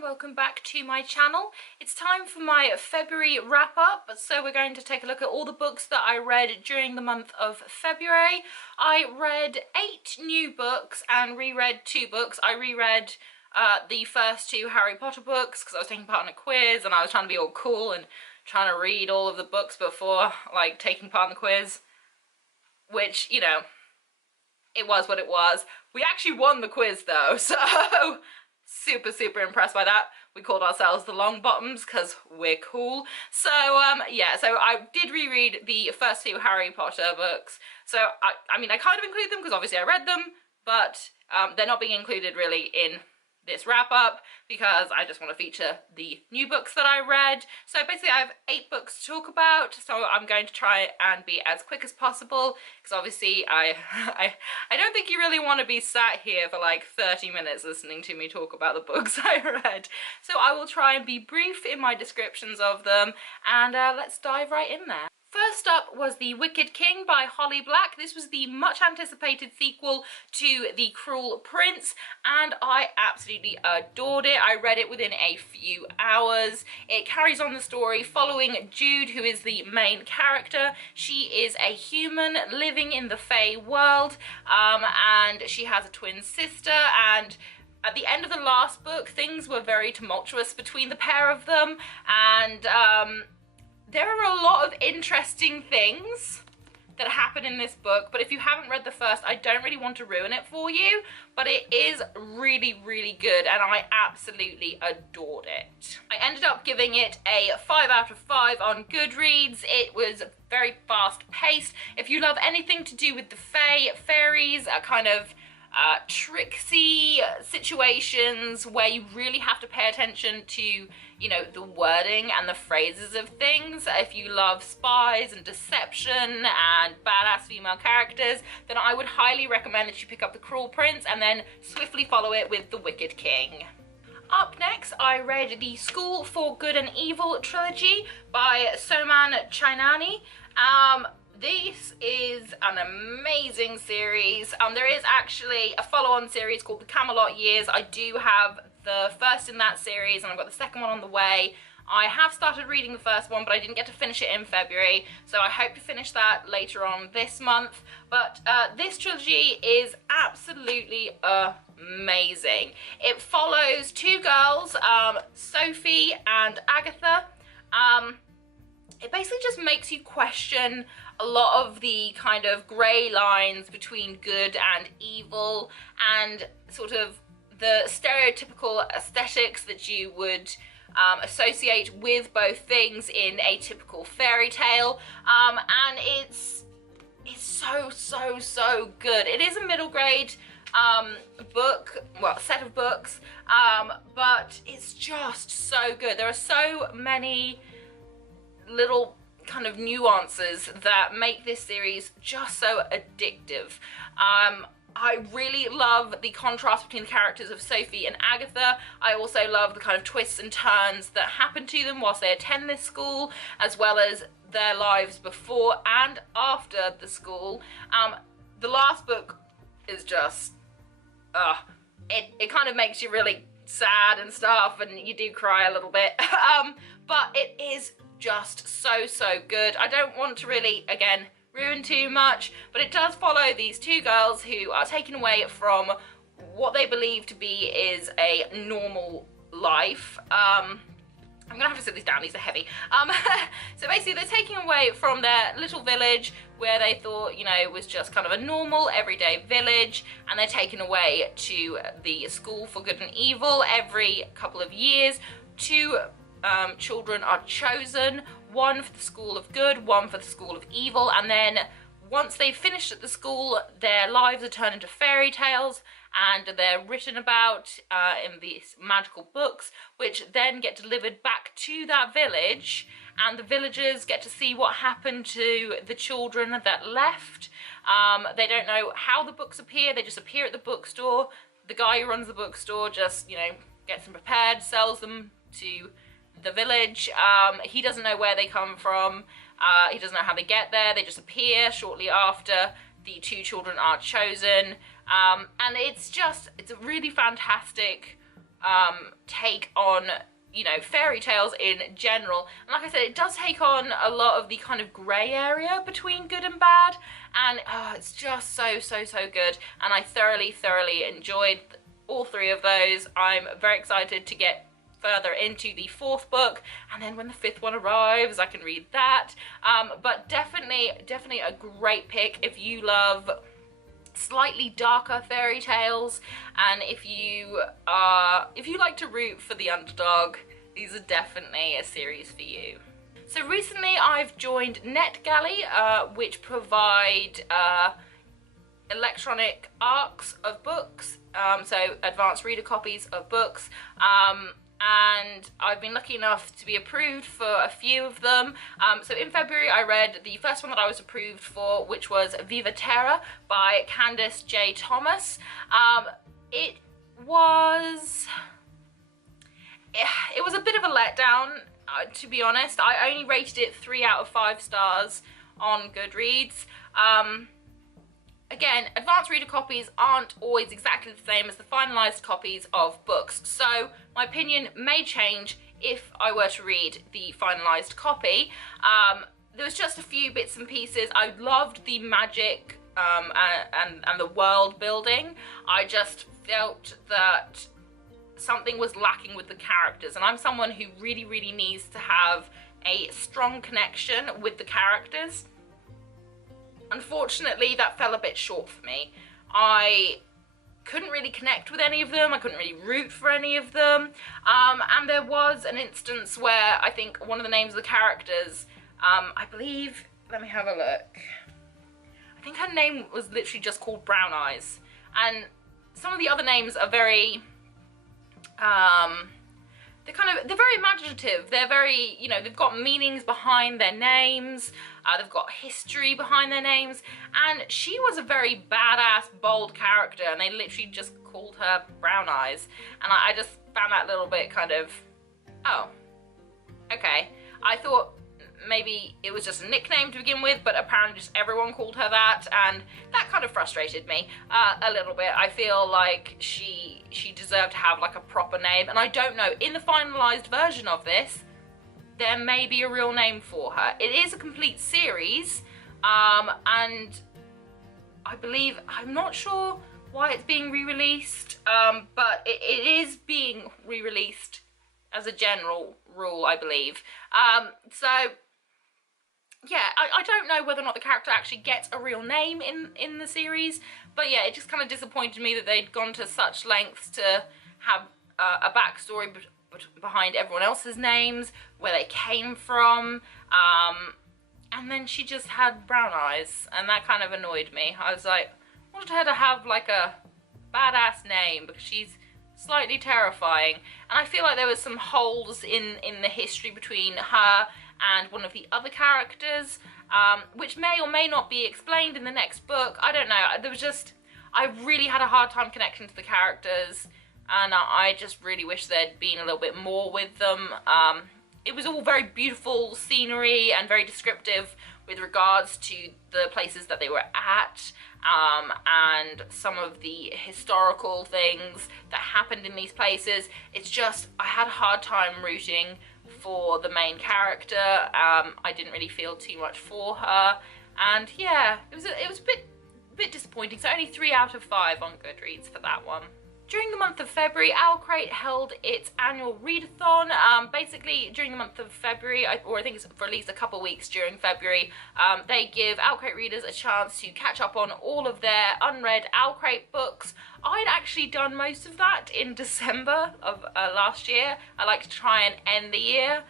and welcome back to my channel. It's time for my February wrap up, so we're going to take a look at all the books that I read during the month of February. I read 8 new books and reread 2 books. I reread the first 2 Harry Potter books because I was taking part in a quiz and I was trying to be all cool and trying to read all of the books before like taking part in the quiz, which, you know, it was what it was. We actually won the quiz though, so super impressed by that. We called ourselves the Longbottoms because we're cool. So yeah, so I did reread the first 2 Harry Potter books. So I mean I kind of include them because obviously I read them, but they're not being included really in this wrap up because I just want to feature the new books that I read. So basically I have 8 books to talk about, so I'm going to try and be as quick as possible because obviously I don't think you really want to be sat here for like 30 minutes listening to me talk about the books I read. So I will try and be brief in my descriptions of them, and let's dive right in there. First up was The Wicked King by Holly Black. This was the much anticipated sequel to The Cruel Prince and I absolutely adored it. I read it within a few hours. It carries on the story following Jude, who is the main character. She is a human living in the Fae world, and she has a twin sister, and at the end of the last book things were very tumultuous between the pair of them, and there are a lot of interesting things that happen in this book, but if you haven't read the first, I don't really want to ruin it for you, but it is really good and I absolutely adored it. I ended up giving it a 5 out of 5 on Goodreads. It was very fast paced. If you love anything to do with the Fae, fairies, a kind of tricksy situations where you really have to pay attention to, you know, the wording and the phrases of things. If you love spies and deception and badass female characters, then I would highly recommend that you pick up The Cruel Prince and then swiftly follow it with The Wicked King. Up next, I read the School for Good and Evil trilogy by Soman Chainani. This is an amazing series. There is actually a follow-on series called The Camelot Years. I do have the first in that series and I've got the second one on the way. I have started reading the first one, but I didn't get to finish it in February, so I hope to finish that later on this month. But this trilogy is absolutely amazing. It follows 2 girls, Sophie and Agatha. It basically just makes you question a lot of the kind of grey lines between good and evil and sort of the stereotypical aesthetics that you would associate with both things in a typical fairy tale, and it's so good. It is a middle grade book, well, set of books, but it's just so good. There are so many little kind of nuances that make this series just so addictive. I really love the contrast between the characters of Sophie and Agatha. I also love the kind of twists and turns that happen to them whilst they attend this school, as well as their lives before and after the school. The last book is just, it kind of makes you really sad and stuff, and you do cry a little bit, but it is just so good. I don't want to really, again, ruin too much, but it does follow these 2 girls who are taken away from what they believe to be is a normal life. I'm gonna have to sit these down, these are heavy. So basically they're taken away from their little village where they thought, you know, was just kind of a normal everyday village, and they're taken away to the School for Good and Evil every couple of years. 2 children are chosen, one for the School of Good, one for the School of Evil, and then once they've finished at the school, their lives are turned into fairy tales and they're written about in these magical books, which then get delivered back to that village, and the villagers get to see what happened to the children that left. They don't know how the books appear, they just appear at the bookstore. The guy who runs the bookstore just, you know, gets them prepared, sells them to the village. He doesn't know where they come from, he doesn't know how they get there, they just appear shortly after the 2 children are chosen, and it's a really fantastic take on, you know, fairy tales in general. And like I said, it does take on a lot of the kind of grey area between good and bad, and it's just so good, and I thoroughly enjoyed all three of those. I'm very excited to get further into the fourth book, and then when the fifth one arrives I can read that. But definitely a great pick if you love slightly darker fairy tales, and if you like to root for the underdog, these are definitely a series for you. So recently I've joined NetGalley, which provide electronic ARCs of books, so advanced reader copies of books, and I've been lucky enough to be approved for a few of them. So in February I read the first one that I was approved for, which was Viva Terra by Candice J. Thomas. It was a bit of a letdown, to be honest. I only rated it 3 out of 5 stars on Goodreads. Again, advanced reader copies aren't always exactly the same as the finalised copies of books, so my opinion may change if I were to read the finalised copy. There was just a few bits and pieces. I loved the magic and the world building. I just felt that something was lacking with the characters, and I'm someone who really needs to have a strong connection with the characters. Unfortunately, that fell a bit short for me. I couldn't really connect with any of them. I couldn't really root for any of them. And there was an instance where I think one of the names of the characters, I believe, let me have a look. I think her name was literally just called Brown Eyes. And some of the other names are very, they're very imaginative. They're very, you know, they've got meanings behind their names. They've got history behind their names. And she was a very badass, bold character, and they literally just called her Brown Eyes. And I just found that a little bit kind of, oh, okay. I thought maybe it was just a nickname to begin with, but apparently just everyone called her that, and that kind of frustrated me a little bit. I feel like she deserved to have like a proper name, and I don't know, in the finalised version of this, there may be a real name for her. It is a complete series, and I believe, I'm not sure why it's being re-released, but it is being re-released as a general rule, I believe. So yeah, I don't know whether or not the character actually gets a real name in the series, but yeah, it just kind of disappointed me that they'd gone to such lengths to have a backstory behind everyone else's names, where they came from, and then she just had brown eyes, and that kind of annoyed me. I was like, I wanted her to have like a badass name, because she's slightly terrifying, and I feel like there was some holes in the history between her and one of the other characters, which may or may not be explained in the next book. I don't know. There was just, I really had a hard time connecting to the characters, and I just really wish there'd been a little bit more with them. It was all very beautiful scenery and very descriptive with regards to the places that they were at, and some of the historical things that happened in these places. It's just, I had a hard time rooting for the main character. I didn't really feel too much for her, and yeah, it was a bit disappointing. So only 3 out of 5 on Goodreads for that one. During the month of February, Owlcrate held its annual readathon. Basically, during the month of February, or I think it's for at least a couple of weeks during February, they give Owlcrate readers a chance to catch up on all of their unread Owlcrate books. I'd actually done most of that in December of last year. I like to try and end the year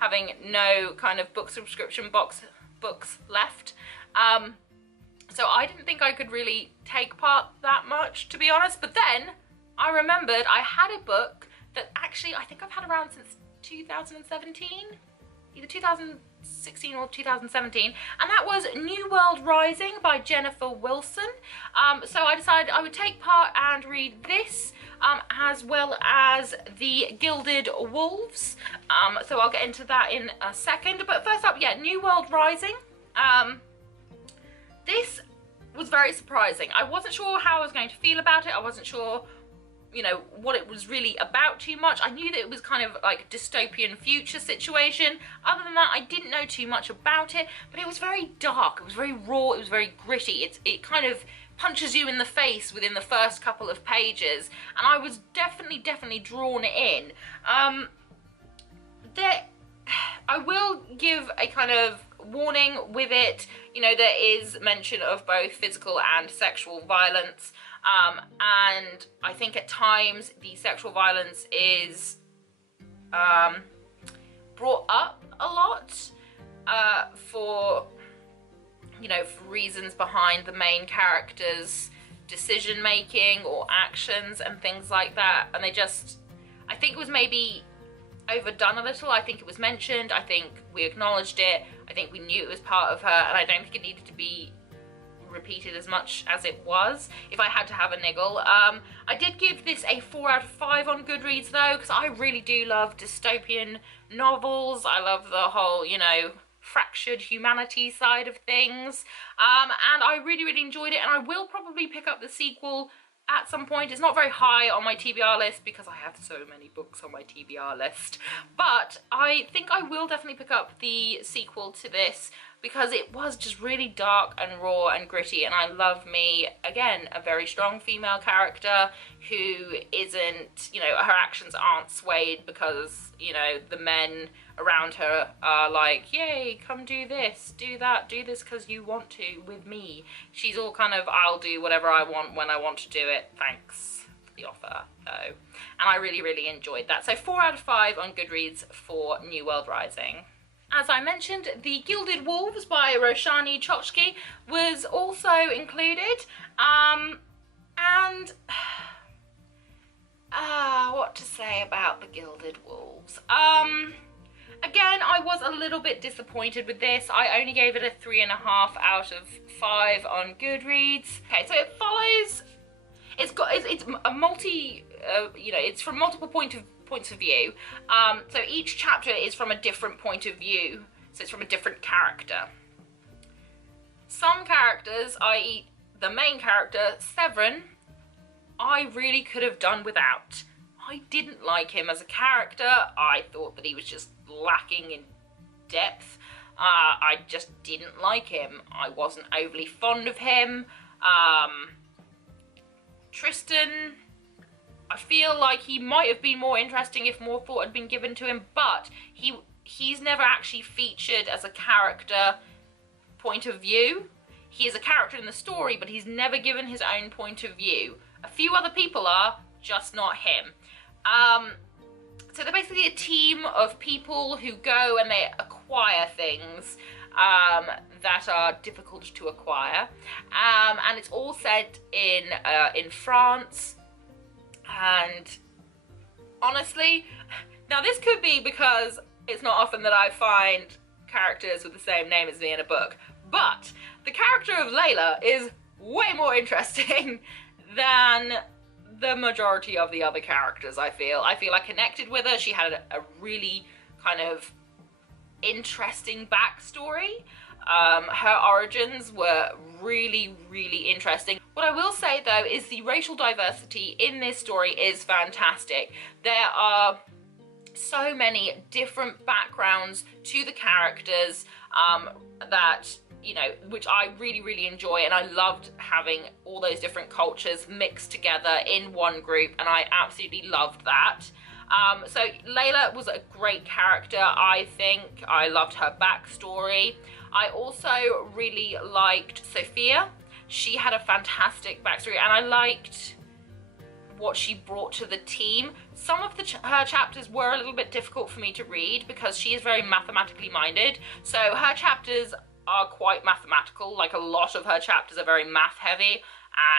having no kind of book subscription books left. So I didn't think I could really take part that much, to be honest, but then I remembered I had a book that actually I think I've had around since 2017, either 2016 or 2017, and that was New World Rising by Jennifer Wilson. So I decided I would take part and read this, as well as The Gilded Wolves. So I'll get into that in a second, but first up, yeah, New World Rising. This was very surprising. I wasn't sure how I was going to feel about it. I wasn't sure, you know, what it was really about too much. I knew that it was kind of like dystopian future situation. Other than that, I didn't know too much about it, but it was very dark, it was very raw, it was very gritty. It kind of punches you in the face within the first couple of pages, and I was definitely drawn in. I will give a kind of warning with it. You know, there is mention of both physical and sexual violence, and I think at times the sexual violence is brought up a lot for, you know, for reasons behind the main character's decision making or actions and things like that, and I think it was maybe overdone a little. I think it was mentioned, I think we acknowledged it, I think we knew it was part of her, and I don't think it needed to be repeated as much as it was, if I had to have a niggle. I did give this a 4 out of 5 on Goodreads though, because I really do love dystopian novels. I love the whole, you know, fractured humanity side of things, and I really enjoyed it, and I will probably pick up the sequel at some point. It's not very high on my TBR list because I have so many books on my TBR list, but I think I will definitely pick up the sequel to this because it was just really dark and raw and gritty, and I love me, again, a very strong female character who isn't, you know, her actions aren't swayed because, you know, the men around her are like, yay, come do this, do that, do this because you want to with me. She's all kind of, I'll do whatever I want when I want to do it, thanks for the offer though. And I really enjoyed that. So 4 out of 5 on Goodreads for New World Rising. As I mentioned, The Gilded Wolves by Roshani Chokshi was also included, and what to say about The Gilded Wolves? Again, I was a little bit disappointed with this. I only gave it a 3.5 out of 5 on Goodreads. Okay, so it follows, it's a multi, you know, it's from multiple points of view. So each chapter is from a different point of view. So it's from a different character. Some characters, i.e. the main character, Severin, I really could have done without. I didn't like him as a character. I thought that he was just lacking in depth. I just didn't like him. I wasn't overly fond of him. Tristan, I feel like he might have been more interesting if more thought had been given to him, but he's never actually featured as a character point of view. He is a character in the story, but he's never given his own point of view. A few other people are, just not him. So they're basically a team of people who go and they acquire things that are difficult to acquire, and it's all set in France. And honestly, now this could be because it's not often that I find characters with the same name as me in a book, but the character of Layla is way more interesting than the majority of the other characters. I feel I connected with her. She had a really kind of interesting backstory. Her origins were really interesting. What I will say though is the racial diversity in this story is fantastic. There are so many different backgrounds to the characters that, you know, which I really enjoy, and I loved having all those different cultures mixed together in one group, and I absolutely loved that. So Layla was a great character, I think. I loved her backstory. I also really liked Sophia. She had a fantastic backstory, and I liked what she brought to the team. Some of her chapters were a little bit difficult for me to read because she is very mathematically minded. So her chapters are quite mathematical. Like, a lot of her chapters are very math heavy,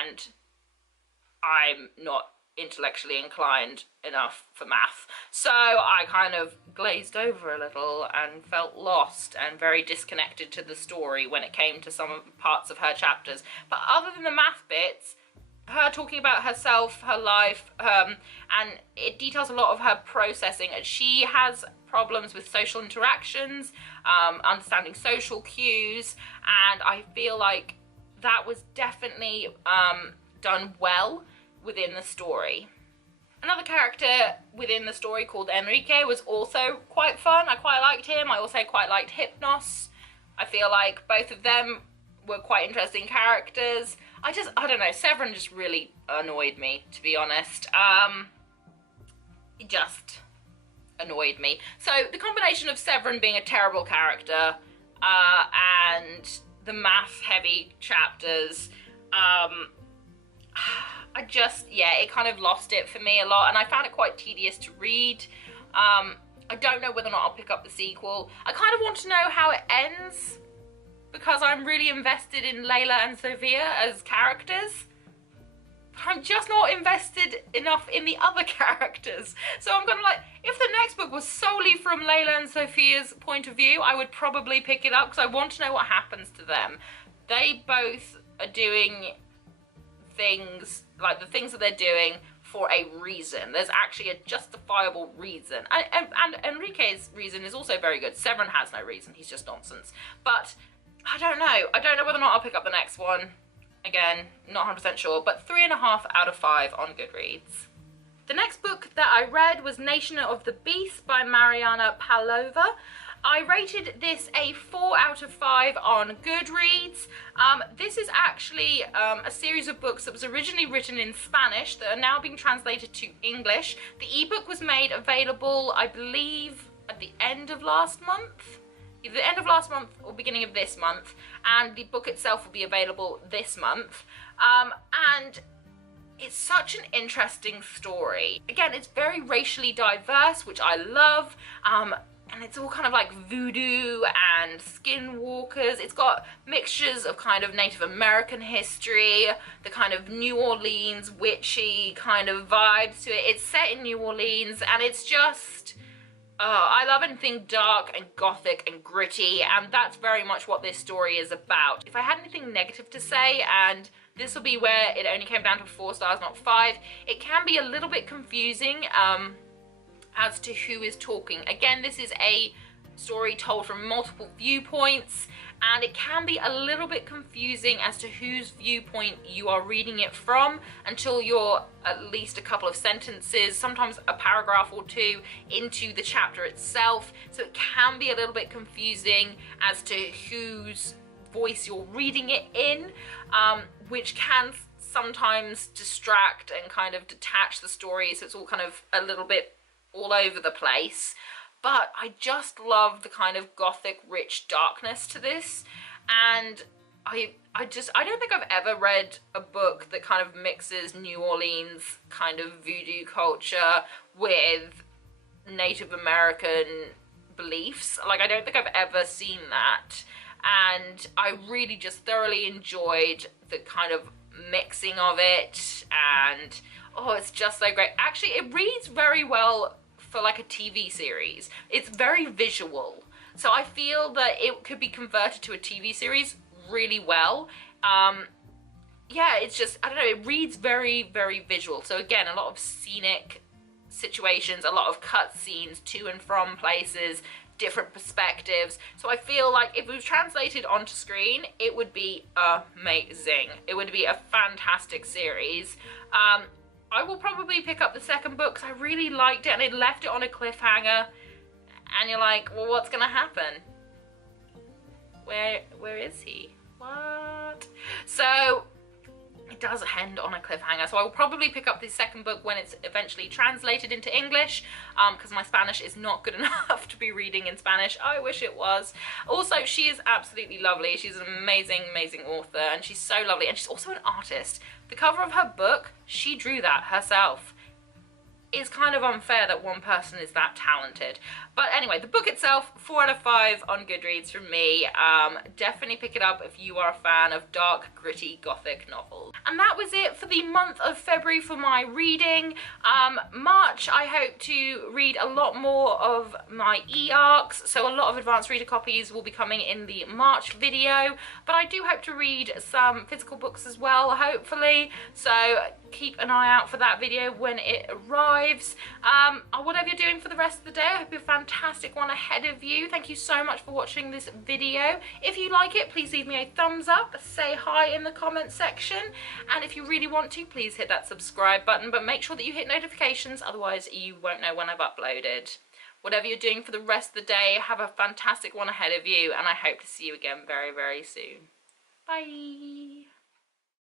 and I'm not intellectually inclined enough for math. So I kind of glazed over a little and felt lost and very disconnected to the story when it came to some of the parts of her chapters. But other than the math bits, her talking about herself, her life, and it details a lot of her processing. And she has problems with social interactions, understanding social cues, and I feel like that was definitely done well within the story. Another character within the story called Enrique was also quite fun. I quite liked him. I also quite liked Hypnos. I feel like both of them were quite interesting characters. I don't know, Severin just really annoyed me, to be honest. It just annoyed me. So the combination of Severin being a terrible character and the math-heavy chapters, it kind of lost it for me a lot, and I found it quite tedious to read. I don't know whether or not I'll pick up the sequel. I kind of want to know how it ends, because I'm really invested in Layla and Sophia as characters. But I'm just not invested enough in the other characters. So I'm gonna if the next book was solely from Layla and Sophia's point of view, I would probably pick it up, because I want to know what happens to them. They both are doing things, like the things that they're doing, for a reason. There's actually a justifiable reason. And Enrique's reason is also very good. Severin has no reason, he's just nonsense. But I don't know. I don't know whether or not I'll pick up the next one. Again, not 100% sure, but 3.5 out of 5 on Goodreads. The next book that I read was Nation of the Beast by Mariana Pavlova. I rated this a 4 out of 5 on Goodreads. This is actually a series of books that was originally written in Spanish that are now being translated to English. The ebook was made available, I believe, at the end of last month. Either the end of last month or beginning of this month, and the book itself will be available this month. And it's such an interesting story. Again, it's very racially diverse, which I love. And it's all kind of like voodoo and skinwalkers. It's got mixtures of kind of Native American history, the kind of New Orleans witchy kind of vibes to it. It's set in New Orleans, and it's just, I love anything dark and gothic and gritty, and that's very much what this story is about. If I had anything negative to say, and this will be where it only came down to 4 stars, not 5, it can be a little bit confusing, as to who is talking. Again, this is a story told from multiple viewpoints, and it can be a little bit confusing as to whose viewpoint you are reading it from until you're at least a couple of sentences, sometimes a paragraph or 2 into the chapter itself. So it can be a little bit confusing as to whose voice you're reading it in, which can sometimes distract and kind of detach the story, so it's all kind of a little bit all over the place. But I just love the kind of gothic rich darkness to this, and I don't think I've ever read a book that kind of mixes New Orleans kind of voodoo culture with Native American beliefs. Like, I don't think I've ever seen that, and I really just thoroughly enjoyed the kind of mixing of it, and oh, it's just so great. Actually, it reads very well for like a TV series. It's very visual, so I feel that it could be converted to a TV series really well. Yeah, it's just, I don't know, it reads very, very visual. So again, a lot of scenic situations, a lot of cut scenes to and from places, different perspectives. So I feel like if it was translated onto screen, it would be amazing. It would be a fantastic series. I will probably pick up the second book because I really liked it, and it left it on a cliffhanger, and you're like, well, what's gonna happen? Where is he? What? So it does end on a cliffhanger, so I will probably pick up the second book when it's eventually translated into English, because my Spanish is not good enough to be reading in Spanish. I wish it was. Also, she is absolutely lovely. She's an amazing, amazing author, and she's so lovely, and she's also an artist. The cover of her book, she drew that herself. It's kind of unfair that one person is that talented. But anyway, the book itself, 4 out of 5 on Goodreads from me. Definitely pick it up if you are a fan of dark, gritty, gothic novels. And that was it for the month of February for my reading. March, I hope to read a lot more of my e-arcs, so a lot of advanced reader copies will be coming in the March video, but I do hope to read some physical books as well, hopefully, so keep an eye out for that video when it arrives. lives. Whatever you're doing for the rest of the day, I hope you have a fantastic one ahead of you. Thank you so much for watching this video. If you like it, please leave me a thumbs up, say hi in the comment section, and if you really want to, please hit that subscribe button, but make sure that you hit notifications, otherwise you won't know when I've uploaded. Whatever you're doing for the rest of the day, have a fantastic one ahead of you, and I hope to see you again very, very soon. Bye!